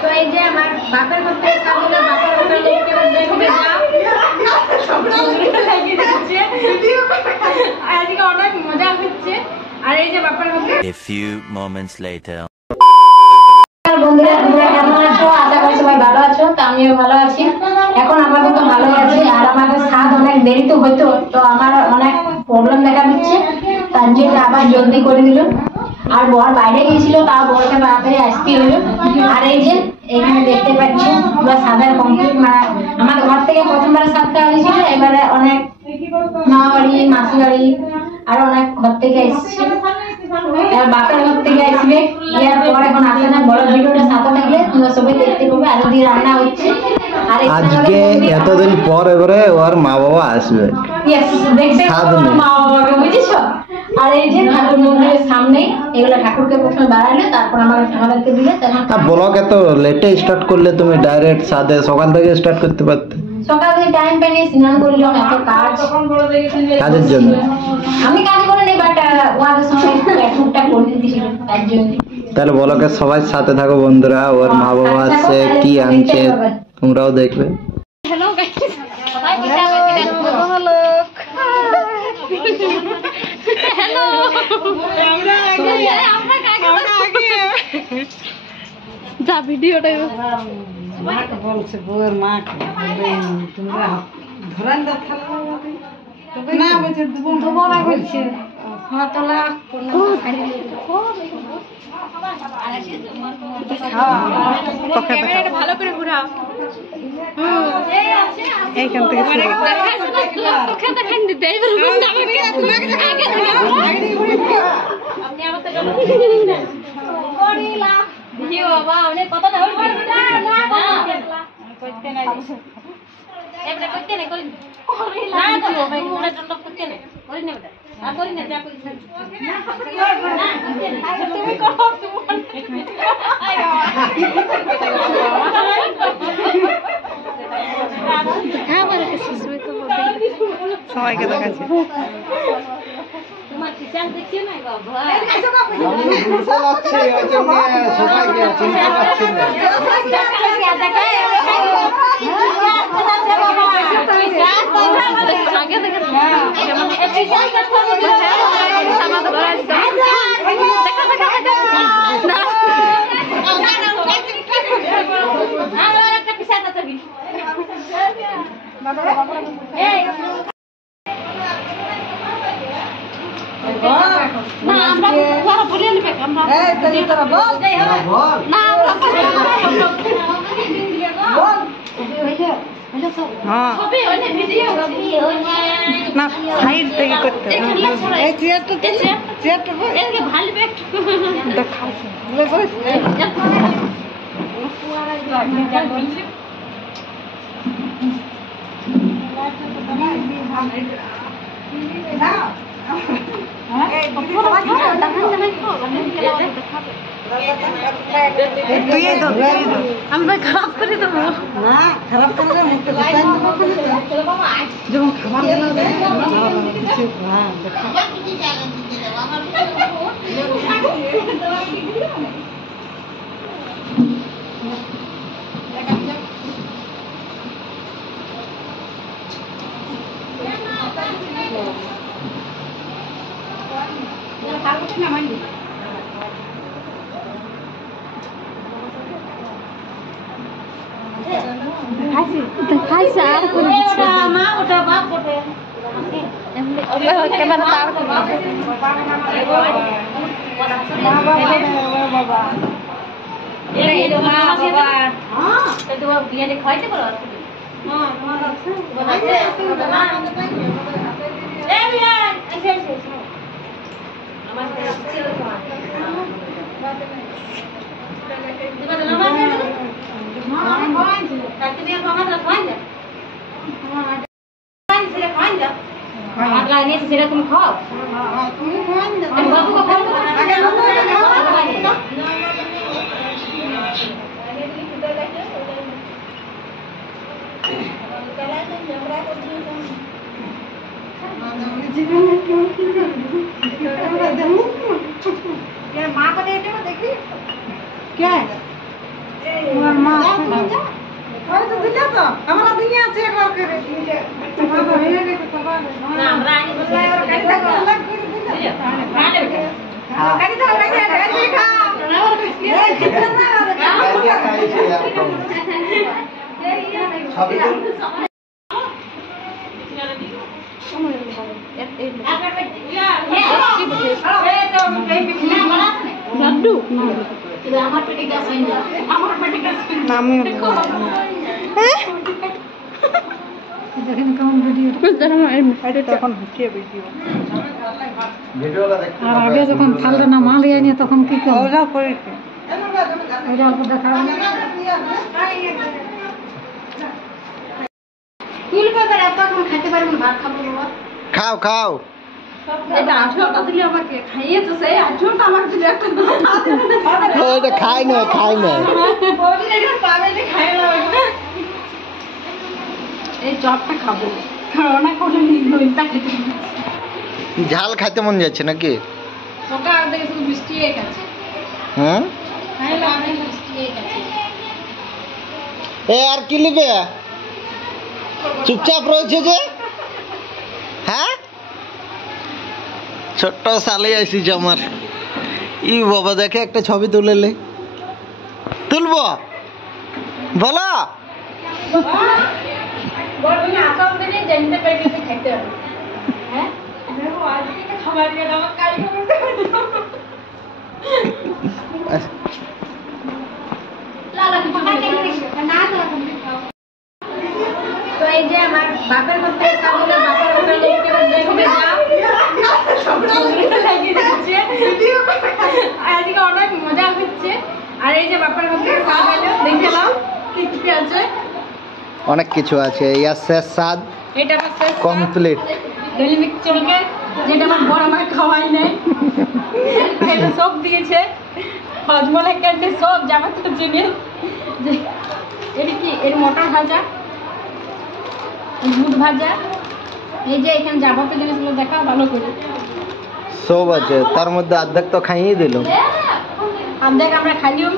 তো এই যে আমার বাপের ঘর থেকে কাজলে বাপের ঘরের লোককে দেখবে যাও লাগিয়ে দিচ্ছে আজকে অনেক মজা হচ্ছে। আর এই যে বাপের ঘর থেকে A few moments later. বন্ধুরা তোমরা কেমন আছো? আশা করি সবাই ভালো আছো। তো আমিও ভালো আছি, এখন আপাতত ভালো আছি। আর আমাদের স্বাদ অনেক দেরিতে হতো, তো আমার অনেক প্রবলেম দেখা দিচ্ছে, তার জন্য আবার জলদি করে দিল। আর বর বাইরে গিয়েছিল, তাও বরকে তাড়াতাড়ি আসতে হলো। আর এই যে এখানে দেখতে পাচ্ছি পুরো সাদার কমপ্লিট। আমাদের ঘর থেকে প্রথমবার সাদ খাওয়া হয়েছিল, এবারে অনেক মামা বাড়ি, মাসি বাড়ি আর অনেক ঘর থেকে এসেছে। এবার বাপের ঘর থেকে আসবে, ইয়ার পর এখন আসে না। বড় ভিডিওটা সাথে থাকলে তোমরা সবাই দেখতে পাবে। আর যদি রান্না হচ্ছে আর আজকে এতদিন পর এবারে ওর মা বাবা আসবে। ইয়েস, দেখতে মা বাবাকে বুঝেছো। আর এই যে ঠাকুর মন্দিরের সামনে এগুলো ঠাকুরকে প্রথমে বাড়াইলে, তারপর আমাদেরকে দিলে। তখন ব্লগ এত লেটে স্টার্ট করলে, তুমি ডাইরেক্ট সাথে সকাল থেকে স্টার্ট করতে পারতে। সকাল থেকে টাইম পাইনি, স্নান করলাম, এত কাজ কাজের জন্য। আমি কাজ করে নেই, বাট ওয়াদের সময় টুকটাক করে দিয়েছিল তার জন্য। তাহলে ব্লগের সবাই সাথে থাকো বন্ধুরা। ওর মা বাবা আসছে, কি আনছে তোমরাও দেখবে। হ্যালো গাইস, সবাই বসে আছেন। হ্যালো হ্যালো, আমরা আগে যা ভিডিওটা মাকে বলছে, বউয়ের মাকে তোমরা ধরান না বলছে দুবলা বলছে হাতলা ভালো করে ঘুরাও। এইখান থেকে সবাইকে দেখাচ্ছে। না সাইড থেকে করতে এই চেয়ারটা ভালো আমরা খারাপ করে দেবো না, খারাপ করে যেমন খাবার খাইছে আর করে দিচ্ছে মা, ওটা বাপ বটে ক্যামেরা তার বাবা এই তো মা বাবা হ্যাঁ এই তো বিয়ে দে খাইতে বলো হ্যাঁ তোমার আছে মা এই বিয়ে এসে আমার কাছে তোমার দিবা না মা হ্যাঁ খাই তাতে নিয়ে মামা তো খাই না খাই সেটা খাই না আগলা নিয়ে সেটা তুমি খাও তুমি খাই না আমি বাবুকে ফোন করব আগে माँ को देखी क्या है আমার মা ওই তো দিলে তো আমরা দিনে আছে একবার করে না আমরা আনি বসে আমার পেটে গ্যাস হয় না আমার পেটে গ্যাস আমি দেখেন কেমন ভিডিও তখন হচ্ছে ভিডিও আর আগে যখন থালটা না মাল নিয়ে তখন কি করবো ওরা করেছে ওইটা অল্প দেখা ফুল পেপার এত এখন খেতে পারবো না, ভাত খাবো বাবা। খাও খাও এটা 18টা দিলে আমাকে খাইয়ে তো সেই 18টা আমাকে দিলে একটা এটা খাই না পাবে যে খাই না এই চপটা খাবো না করে নিইটা খেতে ঝাল খাইতে মন যাচ্ছে নাকি? সকাল থেকে শুধু বৃষ্টি হয়ে গেছে, হুম খাইলে অনেক বৃষ্টি হয়ে গেছে। এ আর কি লিবে? চুপচাপ রয়েছে যে, হ্যাঁ ছোট্ট সালে আইসিস আমার। ই বাবা দেখে একটা ছবি তুলেলে, তুলবো বলো? বলবি না আসাম দিনে জানতে পেরে গেছে খেতে হবে, হ্যাঁ খাবার দিয়ে আমার কাজ লালা কি না তো এই যে আমার বাপের ঘর থেকে কাজলে বাপের ঘরে লোককে দেখবে যাও সব চুলগুলো লাগিয়ে দিচ্ছে, আজকে অনেক মজা হচ্ছে। আর এই যে বাপের ঘর থেকে কাজলে দেখে নাও কি কি আছে, অনেক কিছু আছে। ইয়ার শেষ স্বাদ এটা হচ্ছে কমপ্লিট। দৈনিক চলকে যেটা আমার বড় মা খাওয়াই নাই, এটা সব দিয়েছে হজমলা ক্যান্ডি সব যাবতীয় জিনিস। এর কি এর মটর ভাজা, দুধ ভাজা, এই যে এখানে যাবতীয় জিনিসগুলো দেখা ভালো করে সব আছে, তার মধ্যে অর্ধেক তো খাইয়ে দিল। অর্ধেক আমরা খাইও।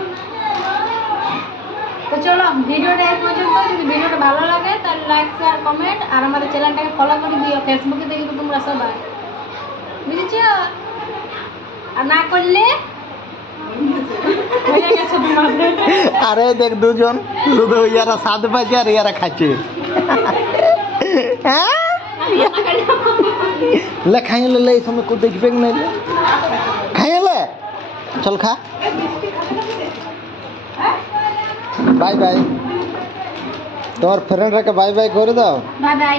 তো চলো ভিডিওটা এই পর্যন্ত। যদি ভিডিওটা ভালো লাগে তাহলে লাইক শেয়ার কমেন্ট আর আমাদের চ্যানেলটাকে ফলো করে দিও। ফেসবুকে দেখো তোমরা সবাই, বুঝেছো? আর না করলে হয়ে গেছে তোমাদের। আরে দেখ দুজন শুধু ইয়ারা স্বাদ পাচ্ছে আর ইয়ারা খাচ্ছে। লে খাইলে লে এই সময় কেউ দেখবে না, খাইলে চল খা। বাই বাই, তোমার ফ্রেন্ডরাকে বাই বাই করে দাও। Bye bye.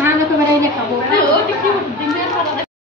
আমাদের